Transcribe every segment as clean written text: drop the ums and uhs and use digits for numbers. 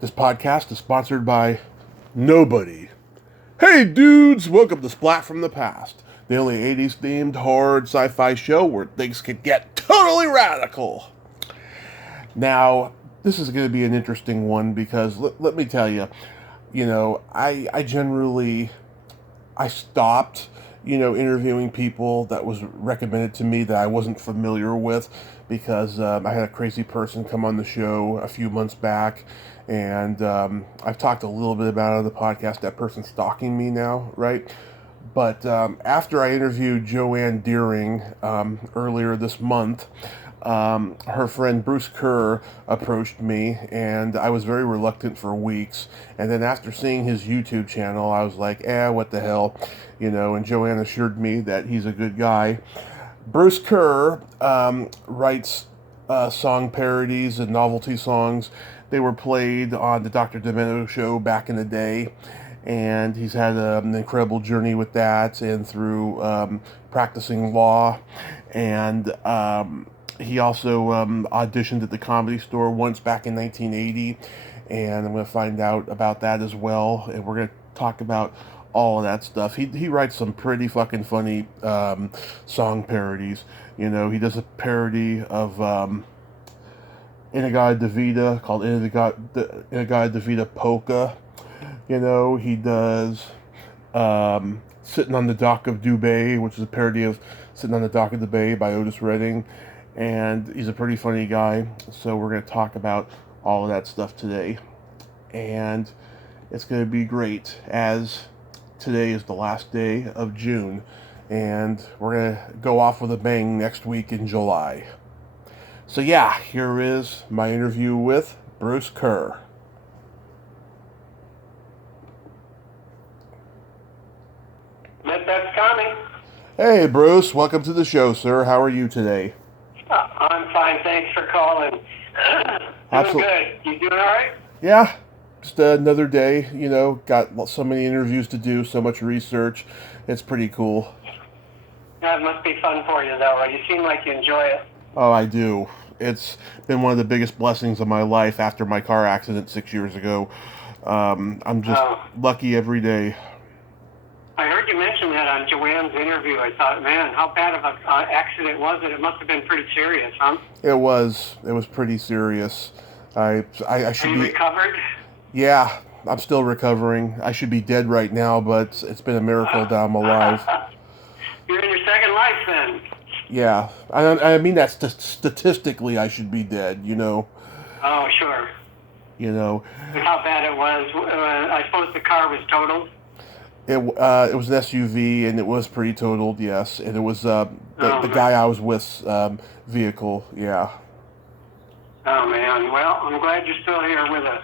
This podcast is sponsored by nobody. Hey dudes, welcome to Splat from the Past, the only 80s themed horror sci-fi show where things can get totally radical. Now, this is going to be an interesting one because let me tell you, I generally, I stopped, interviewing people that was recommended to me that I wasn't familiar with because I had a crazy person come on the show a few months back, and I've talked a little bit about it on the podcast. That person's stalking me now, right? But after I interviewed Joanne Deering earlier this month, her friend Bruce Kerr approached me, and I was very reluctant for weeks. And then after seeing his YouTube channel, I was like, what the hell, And Joanne assured me that he's a good guy. Bruce Kerr writes song parodies and novelty songs. They were played on the Dr. Demento show back in the day, and he's had an incredible journey with that and through practicing law. And he also auditioned at the Comedy Store once back in 1980, and I'm going to find out about that as well, and we're going to talk about all of that stuff. He writes some pretty fucking funny song parodies. He does a parody of In-A-Gadda-Da-Vida called In-A-Gadda-Da-Vida Polka. He does Sitting on the Dock of Dubay, which is a parody of Sitting on the Dock of the Bay by Otis Redding. And he's a pretty funny guy. So we're going to talk about all of that stuff today. And it's going to be great, as today is the last day of June. And we're going to go off with a bang next week in July. So yeah, here is my interview with Bruce Kerr. That's Tommy. Hey Bruce, welcome to the show, sir. How are you today? I'm fine, thanks for calling. Doing good. You doing all right? Yeah, just another day, got so many interviews to do, so much research. It's pretty cool. That must be fun for you, though. You seem like you enjoy it. Oh, I do. It's been one of the biggest blessings of my life after my car accident 6 years ago. I'm just lucky every day. I heard you mention that on Joanne's interview. I thought, man, how bad of an accident was it? It must have been pretty serious, huh? It was. It was pretty serious. I should be recovered? Yeah, I'm still recovering. I should be dead right now, but it's been a miracle that I'm alive. You're in your second life, then. Yeah, I mean that statistically I should be dead, Oh, sure. How bad it was. I suppose the car was totaled. It was an SUV, and it was pretty totaled, yes. And it was the guy I was with vehicle, yeah. Oh, man. Well, I'm glad you're still here with us.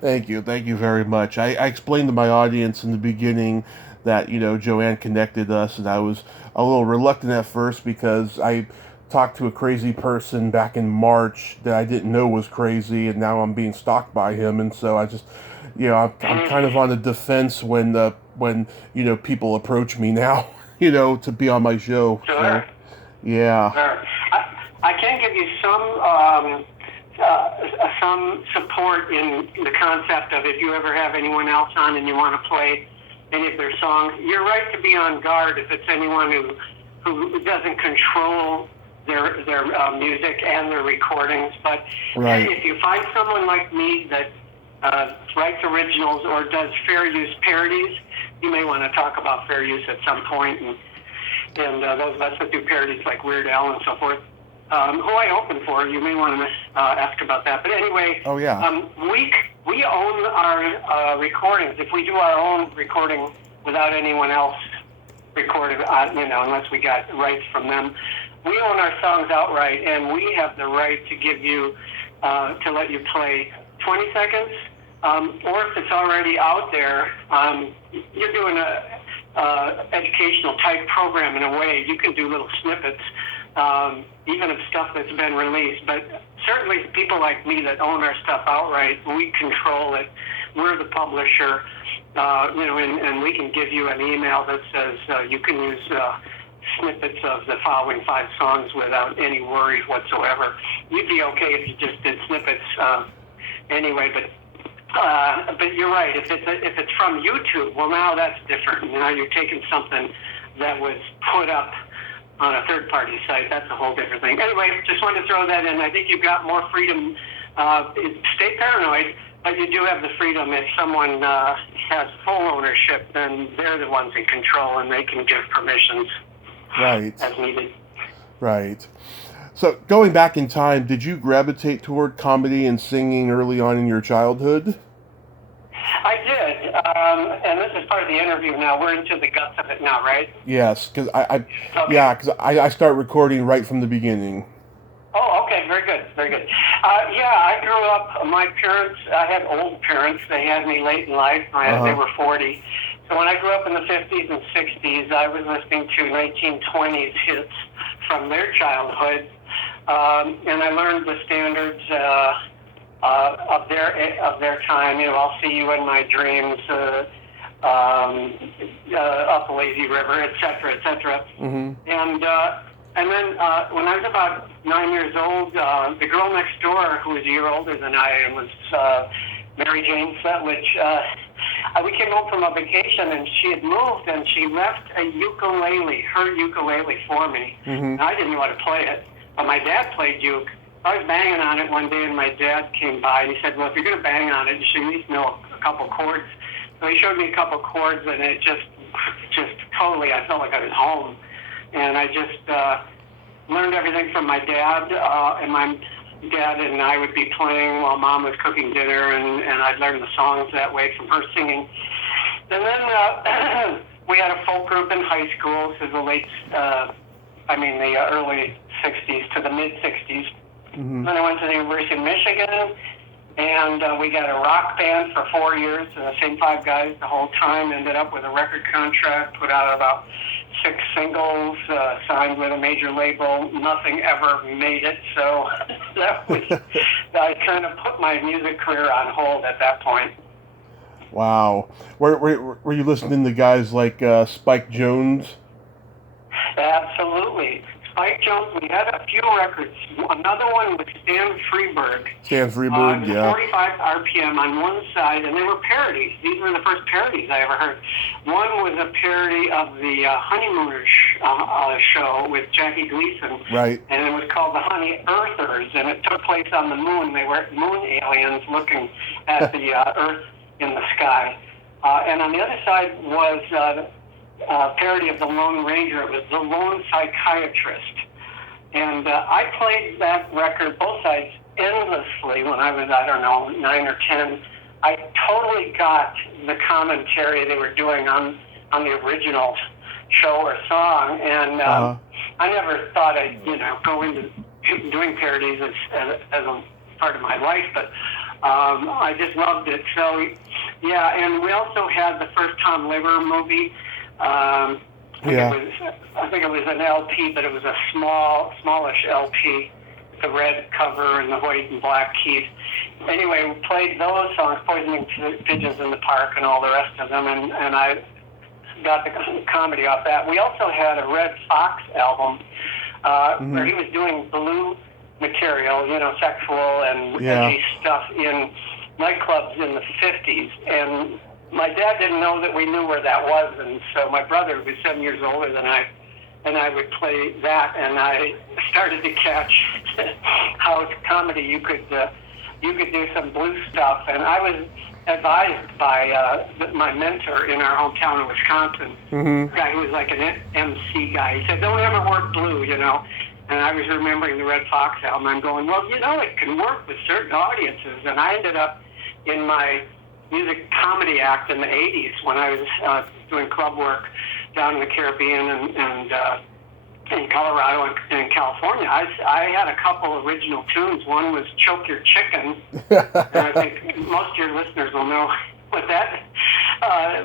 Thank you very much. I explained to my audience in the beginning that, Joanne connected us, and I was a little reluctant at first because I talked to a crazy person back in March that I didn't know was crazy, and now I'm being stalked by him, and so I just, I'm kind of on the defense when people approach me now, to be on my show. Sure. So, yeah. Sure. I can give you some support in the concept of if you ever have anyone else on and you want to play any of their songs. You're right to be on guard if it's anyone who doesn't control their music and their recordings. But right. If you find someone like me that writes originals or does fair use parodies, you may want to talk about fair use at some point. And those of us that do parodies like Weird Al and so forth, who I open for, you may want to ask about that. But anyway, oh, yeah. We own our recordings. If we do our own recording without anyone else recorded, unless we got rights from them, we own our songs outright, and we have the right to give you, to let you play 20 seconds, or if it's already out there, you're doing a educational type program in a way. You can do little snippets, even of stuff that's been released. But certainly people like me that own our stuff outright, we control it. We're the publisher, and we can give you an email that says you can use snippets of the following 5 songs without any worries whatsoever. You'd be okay if you just did snippets anyway, but But you're right. If it's from YouTube, well, now that's different. Now you're taking something that was put up on a third-party site. That's a whole different thing. Anyway, just wanted to throw that in. I think you've got more freedom. Stay paranoid, but you do have the freedom. If someone has full ownership, then they're the ones in control, and they can give permissions as needed. Right. So, going back in time, did you gravitate toward comedy and singing early on in your childhood? I did, and this is part of the interview now. We're into the guts of it now, right? Yes, because I start recording right from the beginning. Oh, okay, very good, very good. I grew up, my parents, I had old parents. They had me late in life. They were 40. So when I grew up in the 50s and 60s, I was listening to 1920s hits from their childhood, and I learned the standards of their time. You know, I'll see you in my dreams, up Lazy River, etc., etc. And then when I was about 9 years old, the girl next door, who was a year older than I am, was Mary Jane Sletwich. We came home from a vacation, and she had moved, and she left her ukulele for me. And I didn't know how to play it, but my dad played uke. I was banging on it one day, and my dad came by, and he said, well, if you're going to bang on it, you should at least know a couple chords. So he showed me a couple chords, and it just totally, I felt like I was home. And I just learned everything from my dad, and my dad and I would be playing while Mom was cooking dinner, and I'd learn the songs that way from her singing. And then we had a folk group in high school, so the early 60s to the mid-60s. Then I went to the University of Michigan, and we got a rock band for 4 years, the same 5 guys the whole time. Ended up with a record contract, put out about 6 singles, signed with a major label. Nothing ever made it, so that was, I kind of put my music career on hold at that point. Wow. Were you listening to guys like Spike Jones? Absolutely. Spike Jones, we had a few records. Another one was Stan Freberg. Stan Freberg, yeah. 45 RPM on one side, and they were parodies. These were the first parodies I ever heard. One was a parody of the Honeymooners show with Jackie Gleason. Right. And it was called The Honey Earthers, and it took place on the moon. They were moon aliens looking at the Earth in the sky. And on the other side was parody of the Lone Ranger. It was The Lone Psychiatrist. And I played that record, both sides, endlessly when I was, 9 or 10. I totally got the commentary they were doing on the original show or song. And I never thought I'd, go into doing parodies as a part of my life, but I just loved it. So, yeah, and we also had the first Tom Liver movie. I think it was an LP, but it was a smallish LP, the red cover and the white and black keys. Anyway, we played those songs, Poisoning Pigeons in the Park and all the rest of them, and I got the comedy off that. We also had a Red Fox album where he was doing blue material, sexual and edgy stuff in nightclubs in the 50s, and my dad didn't know that we knew where that was, and so my brother, who was 7 years older than I, and I would play that, and I started to catch how comedy you could do some blues stuff, and I was advised by my mentor in our hometown of Wisconsin, a guy who was like an MC guy. He said, "Don't ever work blue," And I was remembering the Red Fox album. I'm going, well, it can work with certain audiences, and I ended up in my music comedy act in the 80s when I was doing club work down in the Caribbean and in Colorado and California. I had a couple original tunes. One was Choke Your Chicken, and I think most of your listeners will know what that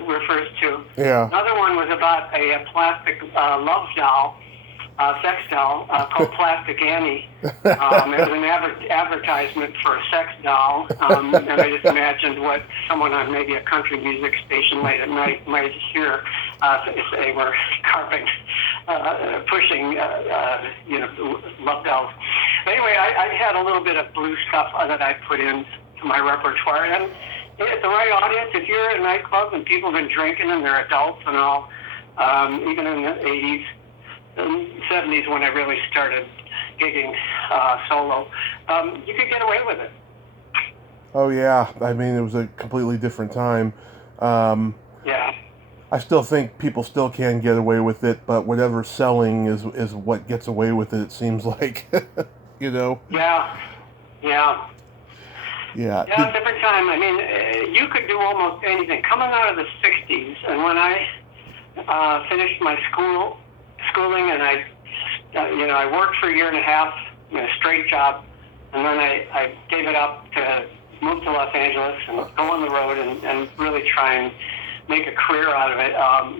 refers to. Yeah. Another one was about a plastic love doll, sex doll called Plastic Annie. It was an advertisement for a sex doll, and I just imagined what someone on maybe a country music station late at night might hear if they were carping, pushing, love dolls. Anyway, I had a little bit of blue stuff that I put into my repertoire, and It's the right audience. If you're at a nightclub and people have been drinking and they're adults and all, even in the 80s, and 70s when I really started gigging solo, you could get away with it. Oh yeah, I mean it was a completely different time. Yeah. I still think people still can get away with it, but whatever's selling is what gets away with it. It seems like, you know. Yeah. Yeah. Yeah. Yeah, different time. I mean, you could do almost anything. Coming out of the 60s, and when I finished my schooling, and I worked for a year and a half in a straight job, and then I gave it up to move to Los Angeles and go on the road and really try and make a career out of it.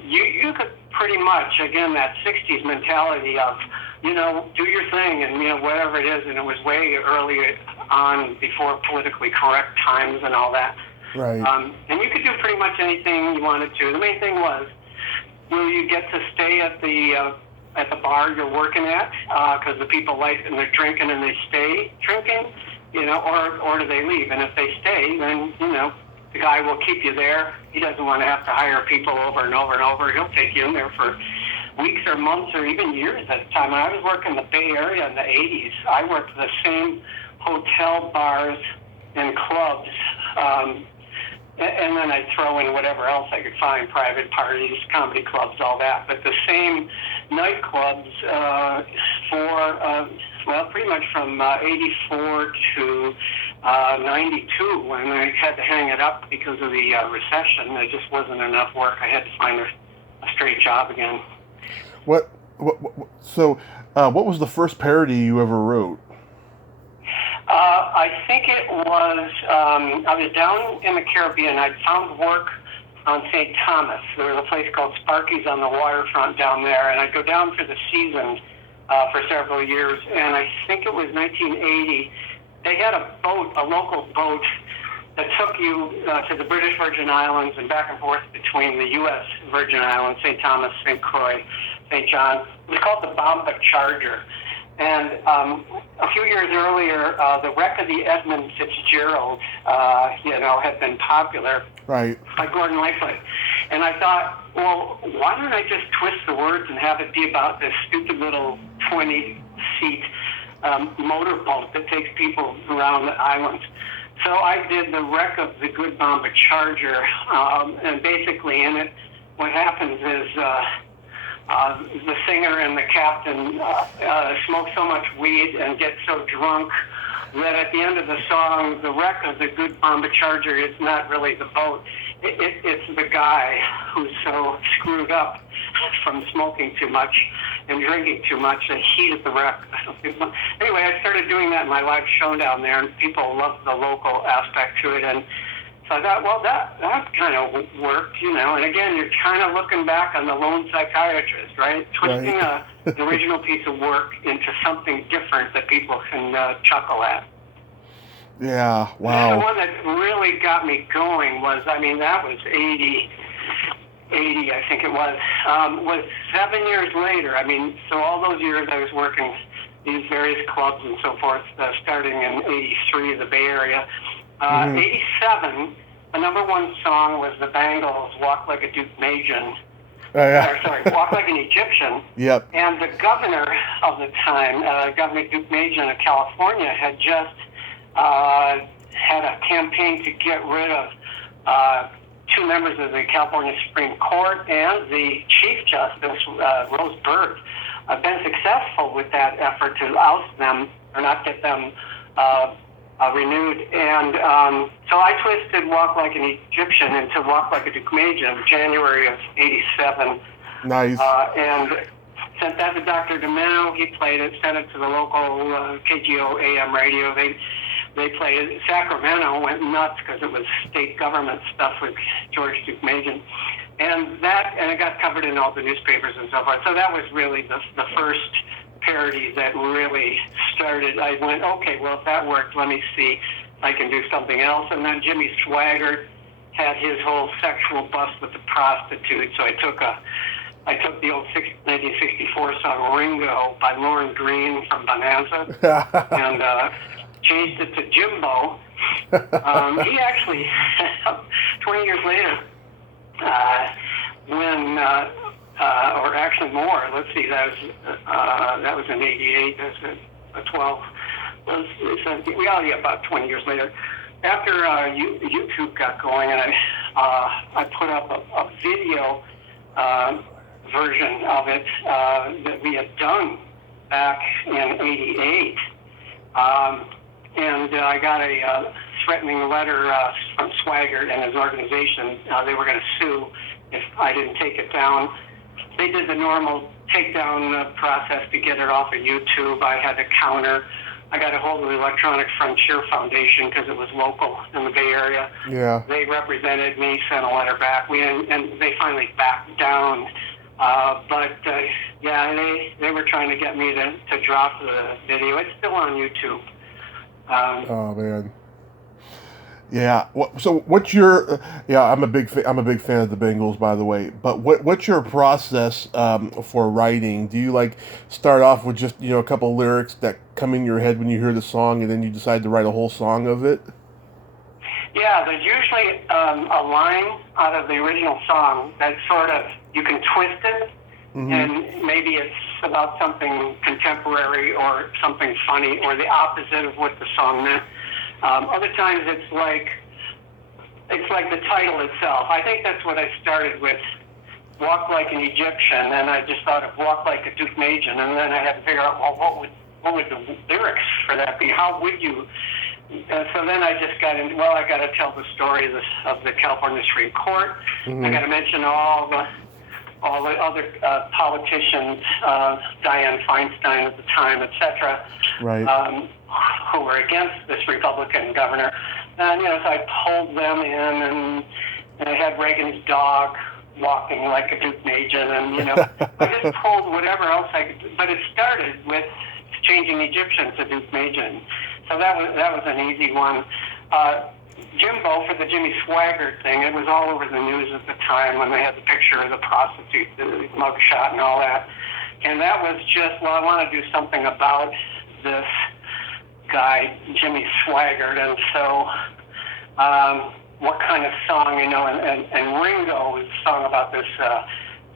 You could pretty much, again, that 60s mentality of, do your thing and, whatever it is, and it was way early on before politically correct times and all that. Right. And you could do pretty much anything you wanted to. The main thing was, will you get to stay at the bar you're working at, because the people like and they're drinking and they stay drinking, or do they leave? And if they stay, then, the guy will keep you there. He doesn't want to have to hire people over and over and over. He'll take you in there for weeks or months or even years at a time. When I was working in the Bay Area in the 80s, I worked the same hotel, bars, and clubs. And then I'd throw in whatever else I could find, private parties, comedy clubs, all that. But the same nightclubs pretty much from 84 to 92, when I had to hang it up because of the recession. There just wasn't enough work. I had to find a straight job again. So what was the first parody you ever wrote? I think it was, I was down in the Caribbean. I'd found work on St. Thomas. There was a place called Sparky's on the waterfront down there, and I'd go down for the season for several years, and I think it was 1980. They had a boat, a local boat, that took you to the British Virgin Islands and back and forth between the U.S. Virgin Islands, St. Thomas, St. Croix, St. John. It was called the Bomba Charger. And a few years earlier, the wreck of the Edmund Fitzgerald, had been popular. Right. By Gordon Lightfoot. And I thought, well, why don't I just twist the words and have it be about this stupid little 20-seat motorboat that takes people around the island. So I did the wreck of the Good Bomba Charger, and basically in it, what happens is the singer and the captain smoke so much weed and get so drunk that at the end of the song, the wreck of the Good Bomba Charger is not really the boat. It's the guy who's so screwed up from smoking too much and drinking too much that he is the wreck. Anyway, I started doing that in my live show down there, and people loved the local aspect to it. And so I thought, well, that kind of worked, And again, you're kind of looking back on the lone psychiatrist, right? Twisting an original piece of work into something different that people can chuckle at. Yeah, wow. And the one that really got me going was, that was 80, I think it was 7 years later. So all those years I was working these various clubs and so forth, starting in 83 in the Bay Area. 87, the number one song was the Bangles' Walk Like a Duke Magian. Walk Like an Egyptian. Yep. And the governor of the time, Governor Duke Magian of California, had just had a campaign to get rid of two members of the California Supreme Court and the Chief Justice, Rose Byrd. I've been successful with that effort to oust them or not get them renewed. And so I twisted Walk Like an Egyptian into Walk Like a Duke Magian, January of 87. Nice. And sent that to Dr. Domeno. He played it, sent it to the local KGO AM radio. They played it. Sacramento went nuts because it was state government stuff with George Duke Magian. And it got covered in all the newspapers and so forth. So that was really the first parody that really started. I went, okay, well, if that worked, let me see if I can do something else. And then Jimmy Swaggart had his whole sexual bust with the prostitute. So I took the old 1964 song Ringo by Lauren Green from Bonanza and changed it to Jimbo He actually, 20 years later, or actually more. Let's see, that was in '88. That was a 12. About 20 years later. After YouTube got going, and I put up a video version of it that we had done back in '88. And I got a threatening letter from Swaggart and his organization. They were going to sue if I didn't take it down. They did the normal takedown process to get it off of YouTube. I had to counter. I got a hold of the Electronic Frontier Foundation because it was local in the Bay Area. Yeah. They represented me, sent a letter back, and they finally backed down. They were trying to get me to drop the video. It's still on YouTube. Oh man. Yeah. So what's your? Yeah, I'm a big fan of the Bengals, by the way. But what's your process for writing? Do you like start off with just a couple lyrics that come in your head when you hear the song, and then you decide to write a whole song of it? Yeah, there's usually a line out of the original song that sort of you can twist it, and maybe it's about something contemporary or something funny or the opposite of what the song meant. Other times it's like the title itself. I think that's what I started with, Walk Like an Egyptian, and I just thought of Walk Like a Duke Majan, and then I had to figure out, well, what would the lyrics for that be? How would you? So then I just got into, I got to tell the story of the California Supreme Court. I got to mention all the other politicians, Dianne Feinstein at the time, etc., right. Who were against this Republican governor. And, so I pulled them in, and I had Reagan's dog walking like a Duke Majan, and, I just pulled whatever else I could. But it started with changing Egyptian to Duke Majan. So that was an easy one. Jimbo, for the Jimmy Swaggart thing, it was all over the news at the time when they had the picture of the prostitute, the mugshot and all that. And that was just, I want to do something about this guy, Jimmy Swaggart. And so what kind of song, and Ringo was a song about this,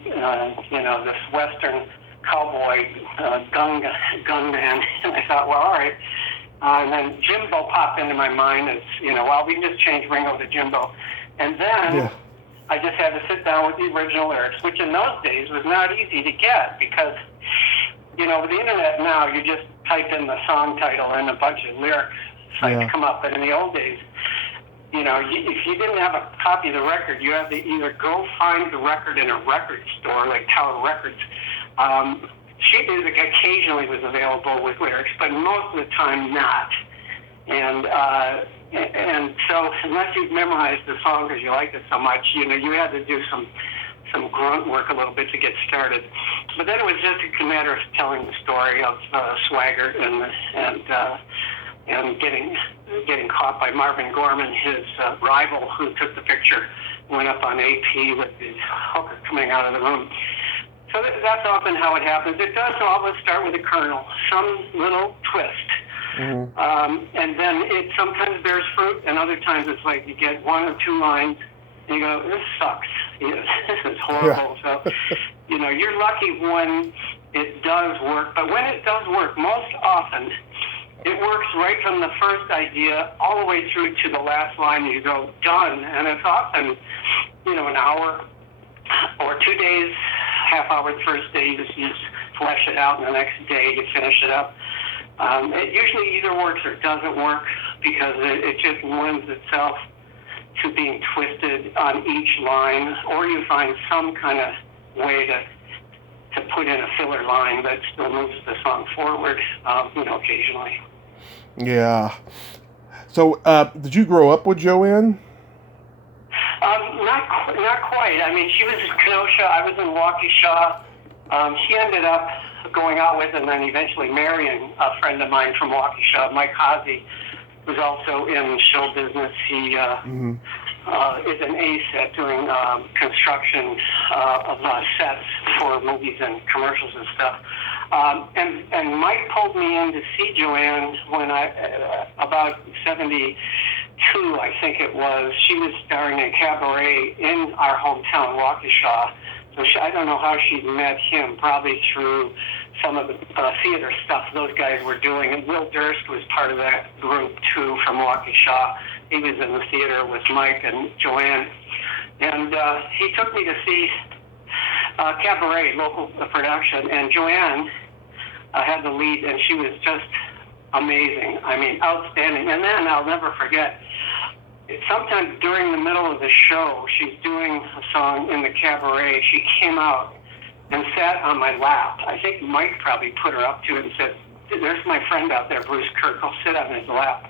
this Western cowboy gunman. And I thought, well, all right. And then Jimbo popped into my mind as, we can just change Ringo to Jimbo. And then I just had to sit down with the original lyrics, which in those days was not easy to get because, with the internet now, you just type in the song title and a bunch of lyric sites come up. But in the old days, if you didn't have a copy of the record, you had to either go find the record in a record store like Tower Records. Sheet music occasionally was available with lyrics, but most of the time not. And so unless you've memorized the song because you liked it so much, you had to do some grunt work a little bit to get started. But then it was just a matter of telling the story of Swaggart and getting caught by Marvin Gorman, his rival, who took the picture, went up on AP with the hooker coming out of the room. So that's often how it happens. It does always start with a kernel, some little twist. And then it sometimes bears fruit, and other times it's like you get one or two lines, and you go, this sucks. This is horrible. So, you're lucky when it does work. But when it does work, most often, it works right from the first idea all the way through to the last line. You go, done. And it's often, an hour or 2 days, half hour the first day, you just flesh it out, and the next day you finish it up. It usually either works or doesn't work because it just lends itself to being twisted on each line, or you find some kind of way to put in a filler line that still moves the song forward, occasionally. Yeah. So, did you grow up with Joanne? Not quite. I mean, she was in Kenosha. I was in Waukesha. She ended up going out with and then eventually marrying a friend of mine from Waukesha, Mike Hazy, who's also in show business. He is an ace at doing construction of sets for movies and commercials and stuff. And Mike pulled me in to see Joanne when about 70, 2, I think it was. She was starring in Cabaret in our hometown, Waukesha. So I don't know how she met him, probably through some of the theater stuff those guys were doing. And Will Durst was part of that group, too, from Waukesha. He was in the theater with Mike and Joanne. And he took me to see Cabaret, local production. And Joanne had the lead, and she was just amazing. I mean, outstanding. And then I'll never forget, sometimes during the middle of the show, she's doing a song in the Cabaret. She came out and sat on my lap. I think Mike probably put her up to it and said, "There's my friend out there, Bruce Kerr. Go sit on his lap."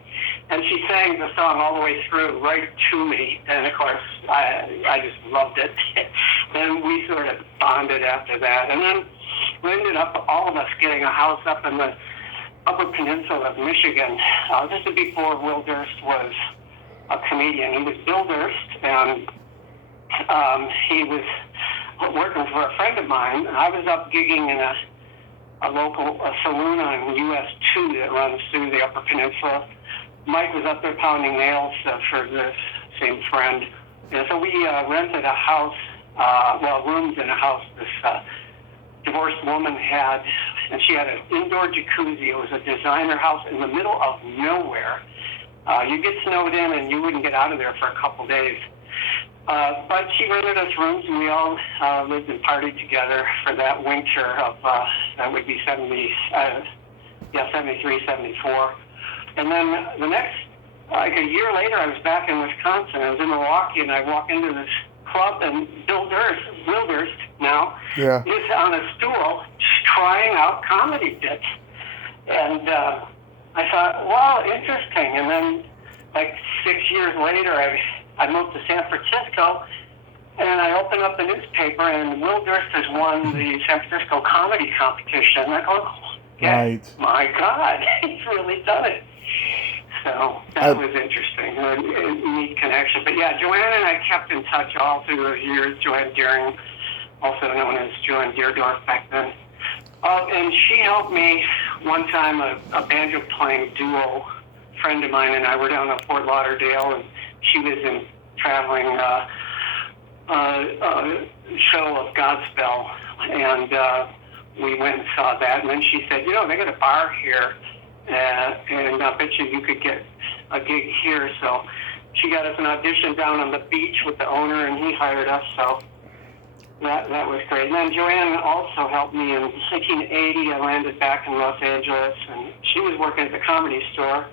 And she sang the song all the way through, right to me. And of course, I just loved it. And we sort of bonded after that. And then we ended up, all of us, getting a house up in the Upper Peninsula of Michigan. This is before Will Durst was a comedian. He was Bill Durst, and he was working for a friend of mine. I was up gigging in a local saloon on US 2 that runs through the Upper Peninsula. Mike was up there pounding nails for this same friend. And so we rented a house, rooms in a house this divorced woman had, and she had an indoor jacuzzi. It was a designer house in the middle of nowhere. You get snowed in and you wouldn't get out of there for a couple days. But she rented us rooms, and we all lived and partied together for that winter of, that would be 73, 74. And then the next, like a year later, I was back in Wisconsin. I was in Milwaukee, and I walk into this club, and Will Durst now, is on a stool trying out comedy bits. And I thought, wow, interesting. And then, like 6 years later, I moved to San Francisco, and I opened up the newspaper, and Will Durst has won the San Francisco comedy competition. And I go, my God, he's really done it. So that was interesting, a neat connection. But yeah, Joanne and I kept in touch all through those years. Joanne Deering, also known as Joanne Deerdorf back then. And she helped me one time, a banjo-playing duo friend of mine and I were down at Fort Lauderdale, and she was in traveling show of Godspell, and we went and saw that. And then she said, they got a bar here, and I bet you could get a gig here. So she got us an audition down on the beach with the owner, and he hired us. So that was great. And then Joanne also helped me in 1980. I landed back in Los Angeles, and she was working at the Comedy Store.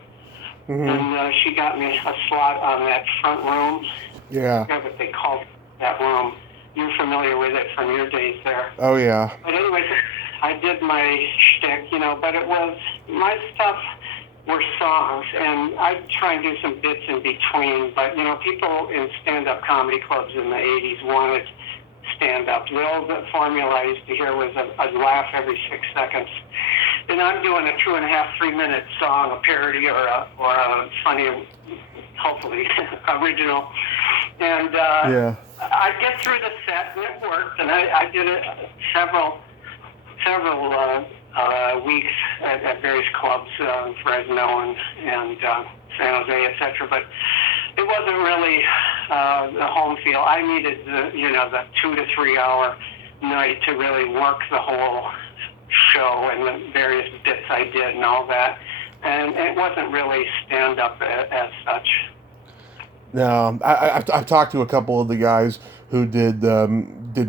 Mm-hmm. And she got me a slot on that front room. Yeah. I forget what they called that room. You're familiar with it from your days there. Oh, yeah. But anyway, I did my shtick, but it was, my stuff were songs, and I'd try and do some bits in between. But, people in stand-up comedy clubs in the 80s wanted stand-up. The old formula I used to hear was a laugh every 6 seconds. And I'm doing a 2.5, 3-minute song, a parody or a funny, hopefully, original. And I'd get through the set, and it worked. And I did it several weeks at various clubs, Fresno and San Jose, etc. But it wasn't really the home feel. I needed the 2 to 3 hour night to really work the whole show and the various bits I did and all that. And it wasn't really stand-up as such. No, I've talked to a couple of the guys who did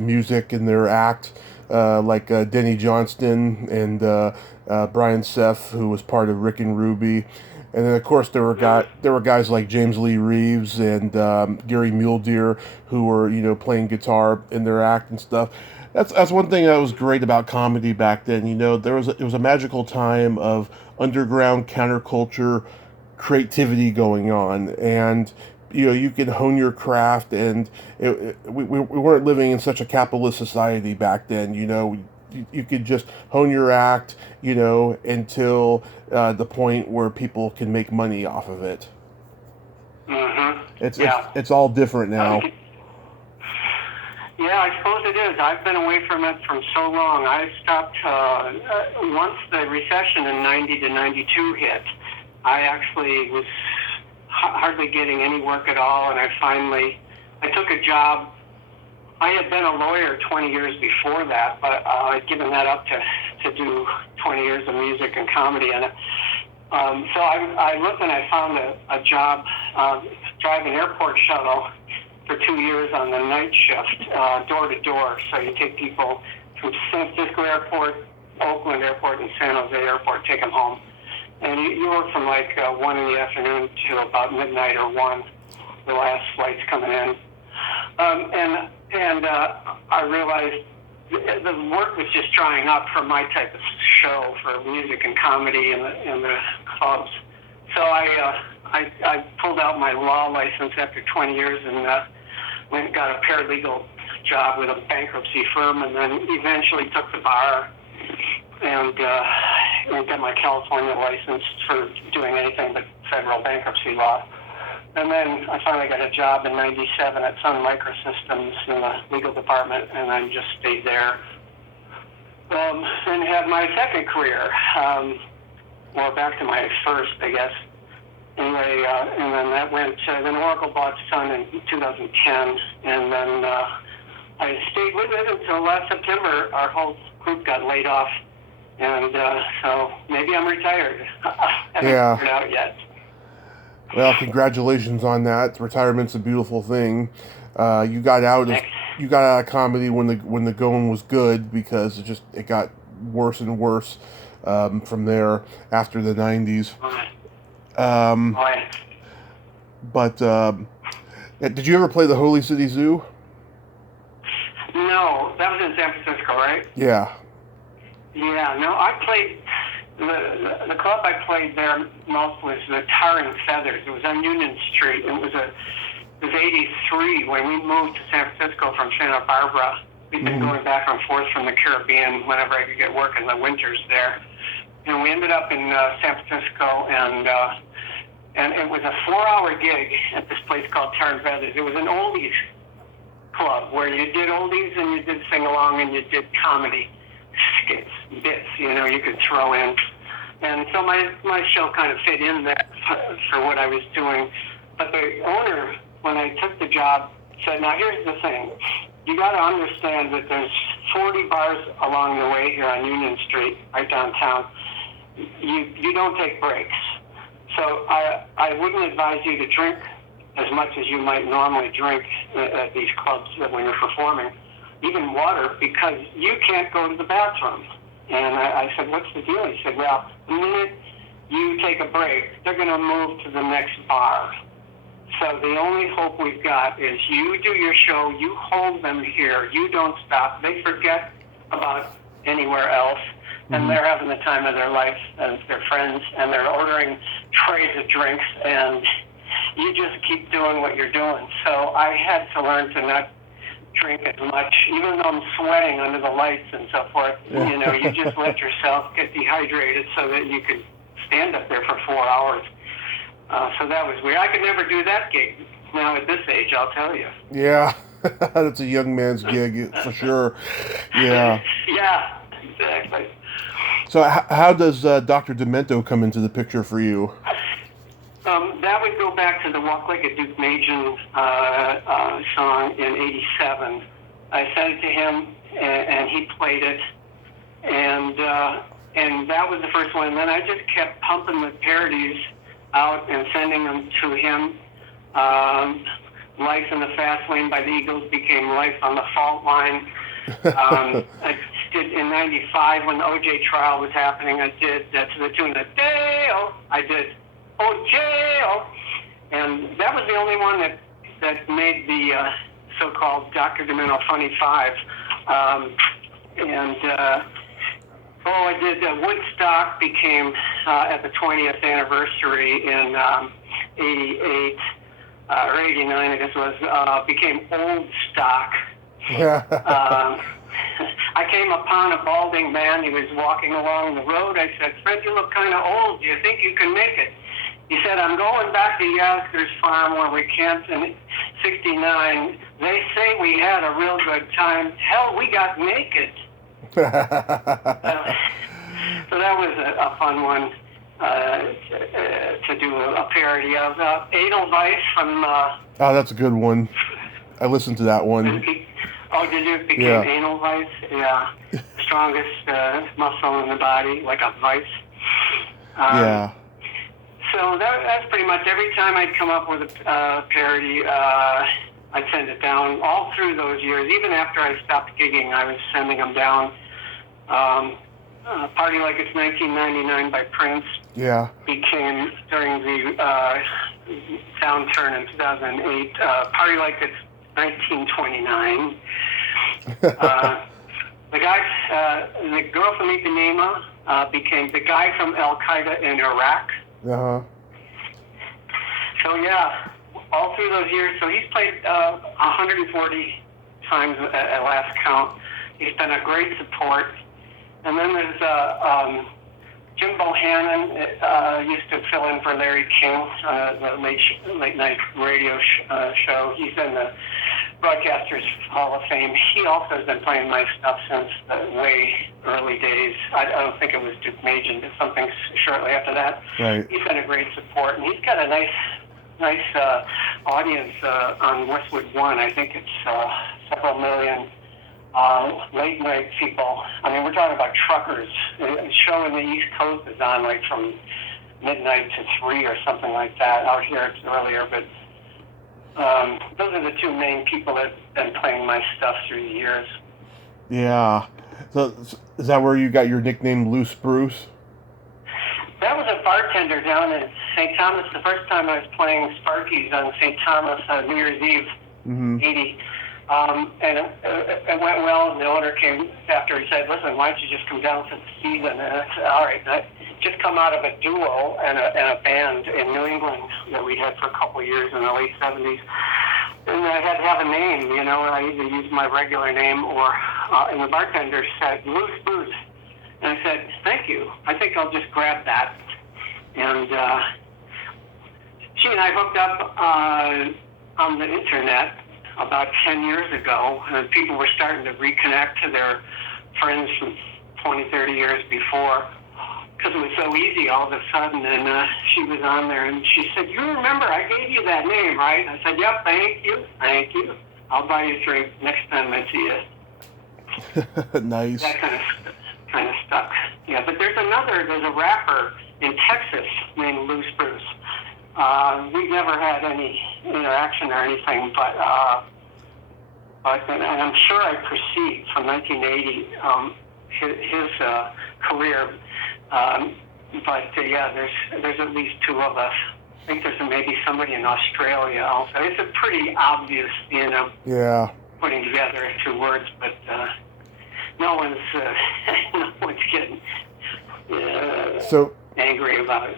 music in their act, like Denny Johnston and Brian Seff, who was part of Rick and Ruby. And then, of course, there were guys like James Lee Reeves and Gary Muledeer who were, playing guitar in their act and stuff. That's one thing that was great about comedy back then. It was a magical time of underground counterculture creativity going on, and you could hone your craft. And we weren't living in such a capitalist society back then. You could just hone your act, until the point where people can make money off of it. Mm-hmm. It's all different now. Yeah, I suppose it is. I've been away from it for so long. I stopped once the recession in 90 to 92 hit. I actually was hardly getting any work at all, and I took a job. I had been a lawyer 20 years before that, but I'd given that up to do 20 years of music and comedy. And so I looked and I found a job driving airport shuttle for 2 years on the night shift, door to door. So you take people from San Francisco Airport, Oakland Airport, and San Jose Airport, take them home. And you work from like 1 in the afternoon to about midnight or 1, the last flight's coming in. And I realized the work was just drying up for my type of show, for music and comedy in the clubs. So I pulled out my law license after 20 years and went and got a paralegal job with a bankruptcy firm, and then eventually took the bar and got my California license for doing anything but federal bankruptcy law. And then I finally got a job in '97 at Sun Microsystems in the legal department, and I just stayed there. And had my second career, well, back to my first, I guess. Anyway, and then that went, then Oracle bought Sun in 2010, and then I stayed with it until last September. Our whole group got laid off, and so maybe I'm retired. Haven't figured it out yet. Well, congratulations on that. Retirement's a beautiful thing. You got out of comedy when the going was good, because it got worse and worse from there after the 90s. But did you ever play the Holy City Zoo? No, that was in San Francisco, right? Yeah. Yeah, no, I played, the club I played there most was the Tar and Feathers. It was on Union Street. It was 83 when we moved to San Francisco from Santa Barbara. We've been going back and forth from the Caribbean whenever I could get work in the winters there. And we ended up in San Francisco, and it was a 4-hour gig at this place called Tar and Feathers. It was an oldies club where you did oldies and you did sing-along and you did comedy skits, bits, you could throw in. And so my show kind of fit in there for what I was doing. But the owner, when I took the job, said, now here's the thing. You got to understand that there's 40 bars along the way here on Union Street, right downtown. You don't take breaks. So I wouldn't advise you to drink as much as you might normally drink at these clubs when you're performing, even water, because you can't go to the bathroom. And I said, what's the deal? He said, well, the minute you take a break, they're going to move to the next bar. So the only hope we've got is you do your show, you hold them here, you don't stop. They forget about anywhere else, and they're having the time of their life as their friends, and they're ordering trays of drinks, and you just keep doing what you're doing. So I had to learn to not drink as much, even though I'm sweating under the lights and so forth. You just let yourself get dehydrated so that you could stand up there for 4 hours. So that was weird. I could never do that gig now at this age, I'll tell you. Yeah, that's a young man's gig for sure. Yeah. Yeah, exactly. So how does Dr. Demento come into the picture for you? That would go back to the Walk Like a Duke Majan song in '87. I sent it to him, and he played it, and that was the first one. And then I just kept pumping the parodies out and sending them to him. Life in the Fast Lane by the Eagles became Life on the Fault Line. I did in '95 when the OJ trial was happening. I did to the tune of Dale. I did OJ, and that was the only one that made the so-called Dr. Demento Funny Five. I did Woodstock became at the 20th anniversary in '88 or '89, I guess it was, became Old Stock. I came upon a balding man. He was walking along the road. I said, "Fred, you look kind of old. Do you think you can make it?" He said, "I'm going back to Yasker's farm where we camped in '69. They say we had a real good time. Hell, we got naked." So that was a fun one. to do a parody of Edelweiss from. Oh, that's a good one. I listened to that one. Oh, did you? It became Edelweiss? Yeah. Strongest muscle in the body, like a vice. Yeah. So that's pretty much every time I'd come up with a parody, I'd send it down. All through those years, even after I stopped gigging, I was sending them down. Party Like It's 1999 by Prince became, during the downturn in 2008, Party Like It's 1929. The girl from Ipanema became the guy from Al Qaeda in Iraq. Uh-huh. So yeah, all through those years. So he's played 140 times at last count. He's been a great support. And then there's Jim Bohannon used to fill in for Larry King, the late night radio show. He's in the Broadcasters Hall of Fame. He also has been playing my stuff since the way early days. I don't think it was Duke Majan, but something shortly after that. Right. He's been a great support, and he's got a nice audience on Westwood One. I think it's several million late night people. I mean, we're talking about truckers. The show in the East Coast is on like from midnight to 3 or something like that. Out here it's earlier, but those are the two main people that have been playing my stuff through the years. Yeah. So is that where you got your nickname, Loose Bruce? That was a bartender down in St. Thomas. The first time I was playing Sparky's on St. Thomas on New Year's Eve, 80. And it went well, and the owner came after. He said, listen, why don't you just come down for the season? And I said, all right. And I just come out of a duo and a band in New England that we had for a couple of years in the late 70s. And I had to have a name, and I either used my regular name or, and the bartender said, Loose Bruce. And I said, thank you. I think I'll just grab that. And she and I hooked up on the internet about 10 years ago, and people were starting to reconnect to their friends from 20, 30 years before, because it was so easy all of a sudden. And she was on there, and she said, you remember, I gave you that name, right? I said, yep, thank you. I'll buy you a drink next time I see you. Nice. That kind of stuck. Yeah, but there's a rapper in Texas named Loose Bruce. We've never had any interaction or anything, but and I'm sure I perceived from 1980 his career. But yeah, there's at least two of us. I think there's maybe somebody in Australia also. It's a pretty obvious, putting together two words, but no one's getting angry about it.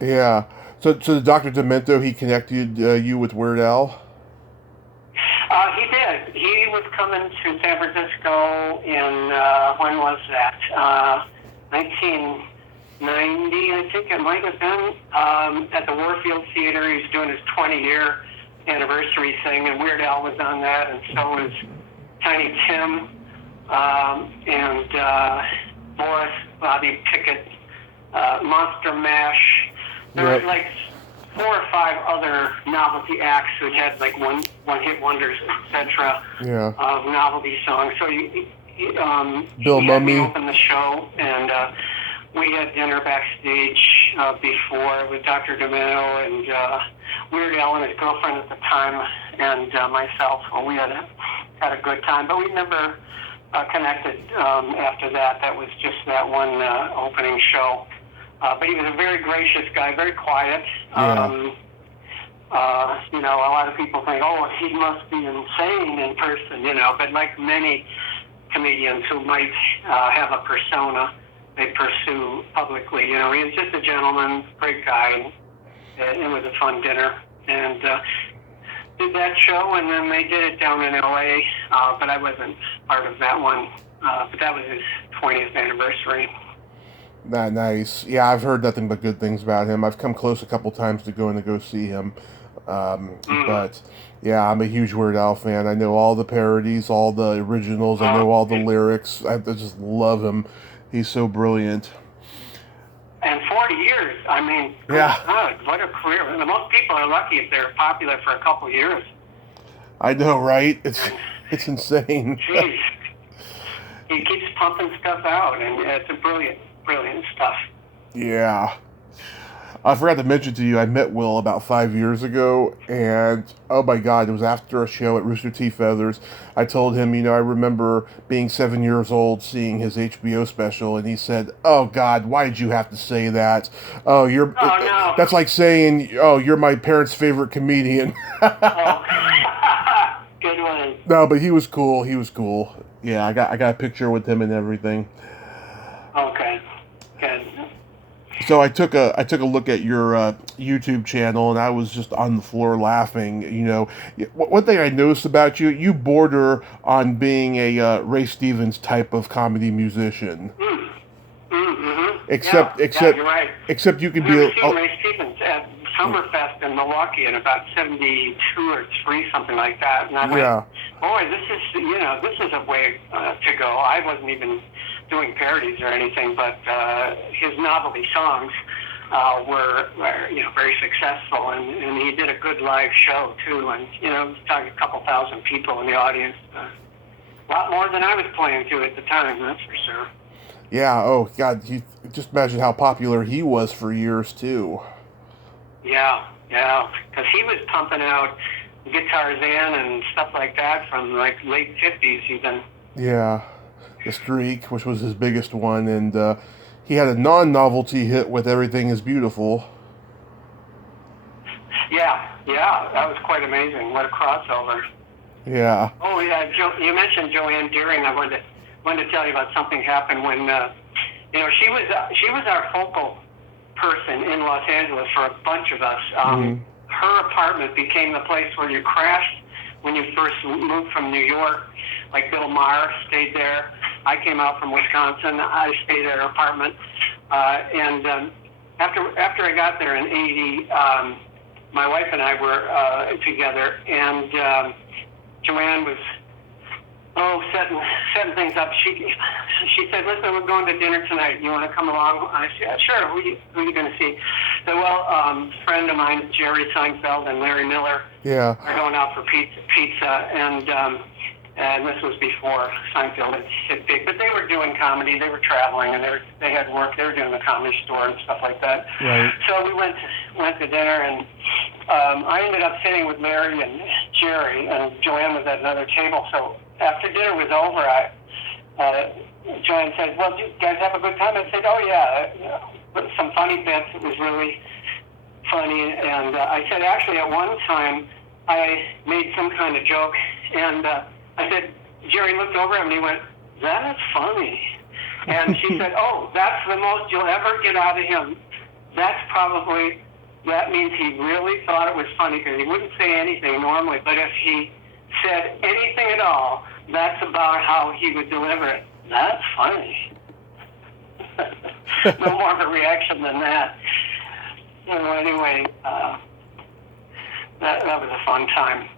Yeah. So Dr. Demento, he connected you with Weird Al? He did. He was coming to San Francisco in, when was that? 1990, I think it might have been, at the Warfield Theater. He was doing his 20-year anniversary thing, and Weird Al was on that, and so was Tiny Tim, and Boris, Bobby Pickett, Monster Mash. There was like 4 or 5 other novelty acts who had like one-hit wonders, etc. Of novelty songs. So Bill Mummy opened the show, and we had dinner backstage before with Dr. Demento and Weird Al and his girlfriend at the time, and myself. Well, we had a good time, but we never connected after that. That was just that one opening show. But he was a very gracious guy, very quiet. A lot of people think, oh, he must be insane in person, but like many comedians who might have a persona they pursue publicly, he was just a gentleman, great guy. It was a fun dinner. And did that show, and then they did it down in L.A., but I wasn't part of that one. But that was his 20th anniversary. Nice. Yeah, I've heard nothing but good things about him. I've come close a couple times to go see him. But, yeah, I'm a huge Weird Al fan. I know all the parodies, all the originals. I know all the lyrics. I just love him. He's so brilliant. And 4 40 years. I mean, Yeah. God, what a career. And most people are lucky if they're popular for a couple years. I know, right? It's insane. Jeez. He keeps pumping stuff out, and it's a brilliant stuff. Yeah. I forgot to mention to you, I met Will about 5 years ago, and oh my God, it was after a show at Rooster Teeth Feathers. I told him, I remember being 7 years old, seeing his HBO special, and he said, "Oh God, why did you have to say that? Oh, No. that's like saying, oh, you're my parents' favorite comedian." Oh. Good one. No, but he was cool. He was cool. Yeah, I got a picture with him and everything. Okay. Good. So I took a look at your YouTube channel, and I was just on the floor laughing. One thing I noticed about you, you border on being a Ray Stevens type of comedy musician. Mm-hmm. Except you're right. except you can We've be seen Ray Stevens at Summerfest in Milwaukee in about 72 or 3, something like that. And I went, boy, this is a way to go. I wasn't even doing parodies or anything, but his novelty songs were very successful, and he did a good live show too. And talking a couple thousand people in the audience, a lot more than I was playing to at the time. That's for sure. Yeah. Oh God, just imagine how popular he was for years too. Yeah, because he was pumping out Guitar Zan and stuff like that from like late 50s even. Yeah. The Streak, which was his biggest one, and he had a non-novelty hit with Everything Is Beautiful. Yeah, that was quite amazing. What a crossover. Yeah. Oh yeah, you mentioned Joanne Deering. I wanted to tell you about something happened when she was our focal person in Los Angeles for a bunch of us. Her apartment became the place where you crashed when you first moved from New York. Like Bill Maher stayed there. I came out from Wisconsin. I stayed at her apartment. And after I got there in '80, my wife and I were together, and Joanne was setting things up. She said, "Listen, we're going to dinner tonight. You want to come along?" I said, "Sure. Who are you going to see?" So, a friend of mine, Jerry Seinfeld and Larry Miller, are going out for pizza, and this was before Seinfeld had hit big. But they were doing comedy. They were traveling, and they had work. They were doing the Comedy Store and stuff like that. Right. So we went to dinner, and I ended up sitting with Larry and Jerry, and Joanne was at another table. So after dinner was over, Joanne said, "Well, do you guys have a good time?" I said, "Oh yeah, some funny bits. It was really funny." And I said, actually, at one time, I made some kind of joke, and I said, Jerry looked over at me and he went, "That's funny." And she said, "Oh, that's the most you'll ever get out of him. That means he really thought it was funny, because he wouldn't say anything normally, but if he said anything at all, that's about how he would deliver it. That's funny." No more of a reaction than that. Anyway, that was a fun time.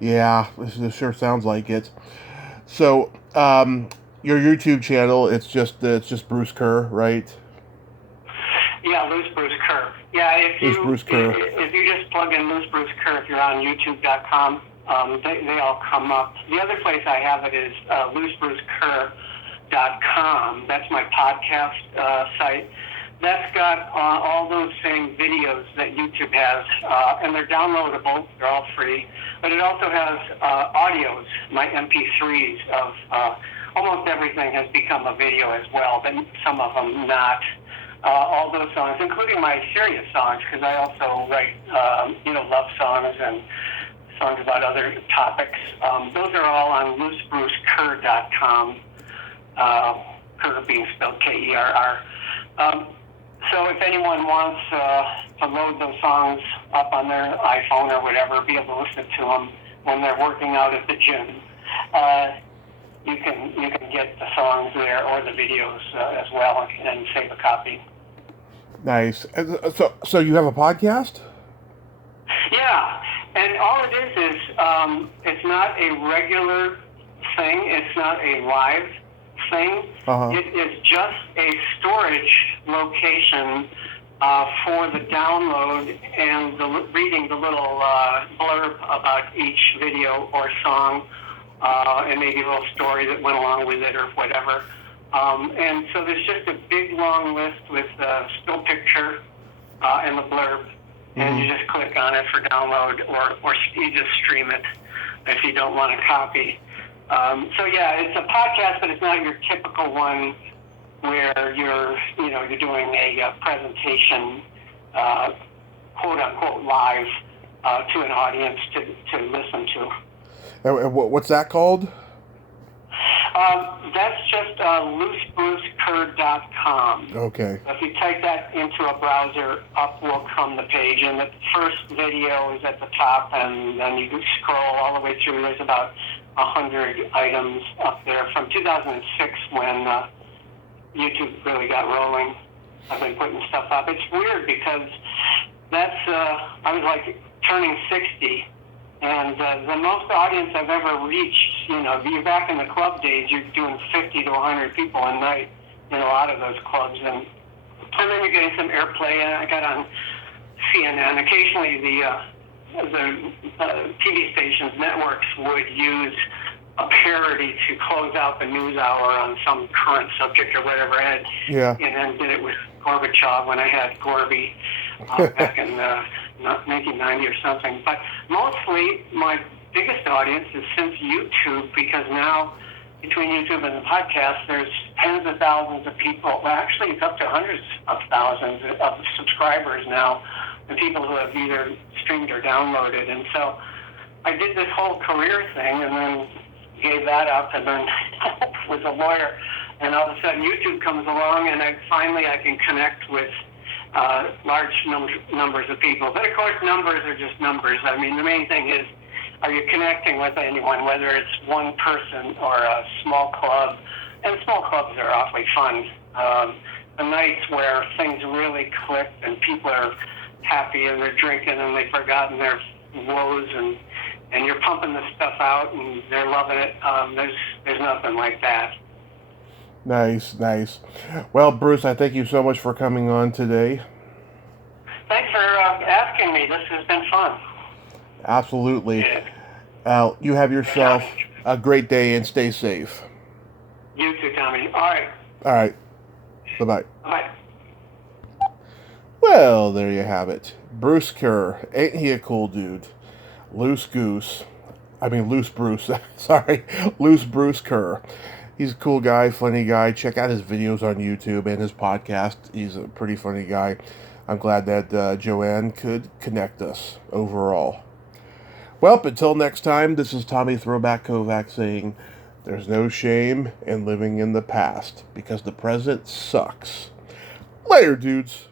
Yeah, this sure sounds like it. So, your YouTube channel, it's just Bruce Kerr, right? Yeah, Loose Bruce Kerr. Yeah, if you just plug in Loose Bruce Kerr, if you're on YouTube.com, they all come up. The other place I have it is loosebrucekerr.com. That's my podcast site. That's got all those same videos that YouTube has, and they're downloadable. They're all free. But it also has audios, my MP3s of almost everything has become a video as well, but some of them not. All those songs, including my serious songs, because I also write, love songs and songs about other topics. Those are all on loosebrucekerr.com. Kerr being spelled Kerr. So if anyone wants to load those songs up on their iPhone or whatever, be able to listen to them when they're working out at the gym, you can get the songs there or the videos as well, and save a copy. Nice. So you have a podcast? Yeah, and all it is it's not a regular thing. It's not a live thing. Uh-huh. It is just a storage location for the download and reading the little blurb about each video or song, and maybe a little story that went along with it or whatever. And so there's just a big long list with the still picture and the blurb, and you just click on it for download, or you just stream it if you don't want a copy. So yeah, it's a podcast, but it's not your typical one where you're doing a presentation, quote unquote, live to an audience to listen to. And what's that called? That's just loosebrucekerr.com. Okay. If you type that into a browser, up will come the page, and the first video is at the top, and then you scroll all the way through. There's about 100 items up there from 2006 when YouTube really got rolling. I've been putting stuff up. It's weird because that's I was like turning 60, and the most audience I've ever reached, you're back in the club days, you're doing 50 to 100 people a night in a lot of those clubs, and then you're getting some airplay, and I got on CNN. Occasionally the TV stations, networks would use a parody to close out the news hour on some current subject or whatever. And then did it with Gorbachev when I had Gorby back in 1990 or something. But mostly my biggest audience is since YouTube, because now between YouTube and the podcast, there's tens of thousands of people. Well, actually, it's up to hundreds of thousands of subscribers now, and people who have either streamed or downloaded. And so I did this whole career thing and then gave that up, and then was a lawyer. And all of a sudden YouTube comes along, and I can connect with large numbers of people. But of course, numbers are just numbers. I mean, the main thing is, are you connecting with anyone, whether it's one person or a small club? And small clubs are awfully fun. The nights where things really click and people are happy and they're drinking and they've forgotten their woes, and you're pumping the stuff out and they're loving it. There's nothing like that. Nice. Well, Bruce, I thank you so much for coming on today. Thanks for asking me. This has been fun. Absolutely. You have yourself a great day and stay safe. You too, Tommy. All right. Bye-bye. Bye. Well, there you have it. Bruce Kerr. Ain't he a cool dude? Loose Bruce. Sorry. Loose Bruce Kerr. He's a cool guy, funny guy. Check out his videos on YouTube and his podcast. He's a pretty funny guy. I'm glad that Joanne could connect us overall. Well, until next time, this is Tommy Throwback Kovac saying, there's no shame in living in the past, because the present sucks. Later, dudes.